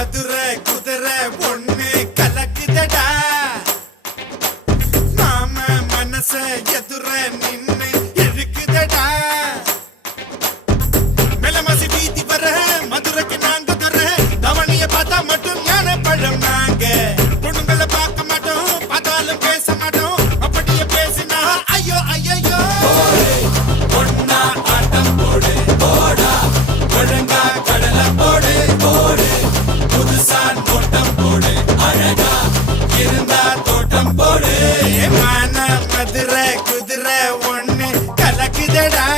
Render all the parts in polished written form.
மதுரை குதிரை ஒண்ணு கலக்குதடா மாம மனச எதுர நின்னு இழுக்குதடா மெலமசி வீதி வர மதுரைக்கு நாங்க தர தவணிய பார்த்தா மட்டும் ஞான பழம் நாங்க பொண்ணுங்களை பார்க்க மாட்டோம் பார்த்தாலும் பேச மாட்டோம் அப்படியே பேசினா ஐயோ ஐயோ பொண்ணா ஆட்டம் போடு போடா ஒழுங்கா கடலை போடு போடு புதுசா நோட்டம் போடு அழகா இருந்தா தோட்டம் போடு மான மதுரை குதிரை ஒண்ணு கலக்குதடா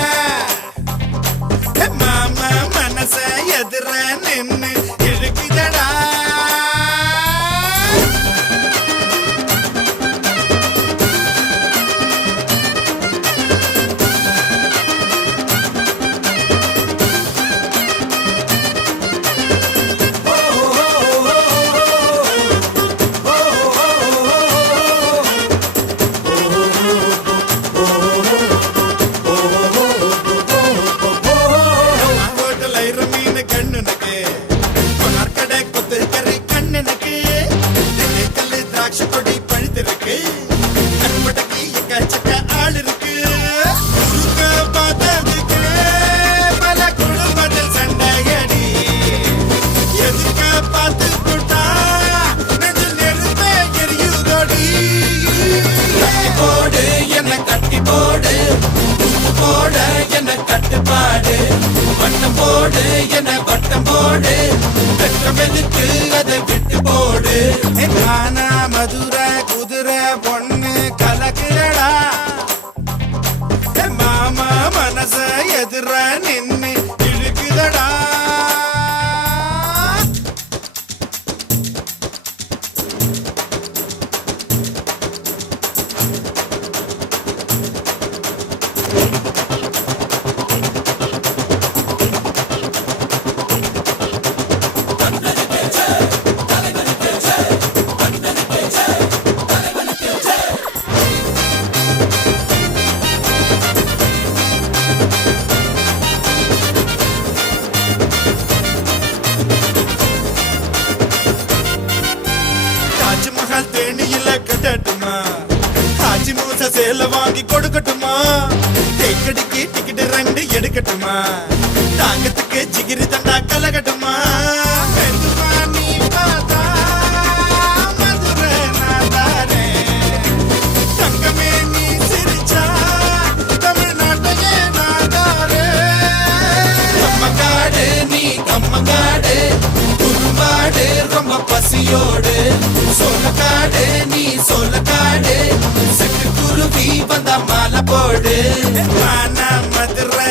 மாமா மனச எதிர நின்னு இழுக்குதடா கட்டுப்பாடு வட்டம் போடு என்ன வட்டம் போடு வெட்டம் எதுக்கு அதை விட்டு போடு நானா மதுரை குதிரை பொண்ணு கலக்குறடா மாமா மனச எதிர நின்னு இழுக்குதடா தேனியில கட்டட்டுமா காஞ்சி மூச சேல வாங்கி கொடுக்கட்டுமா தேக்கடிக்கு டிக்கெட் 2 எடுக்கட்டுமா தாங்கத்துக்கு ஜிகிரி தண்டா கலகட்டுமா நீ பார்த்தா மதுரை நாதாரே தங்கமே நீ சிரிச்சா தமிழ்நாட்டையே நாதாரே கம்மங்காடு நீ கம்மங்காடு குறும்பாடு ரொம்ப பசியோடு சோளக்காடு நீ சோளக்காடு செட்டு குருவி வந்தா மாலை போடு மதுரை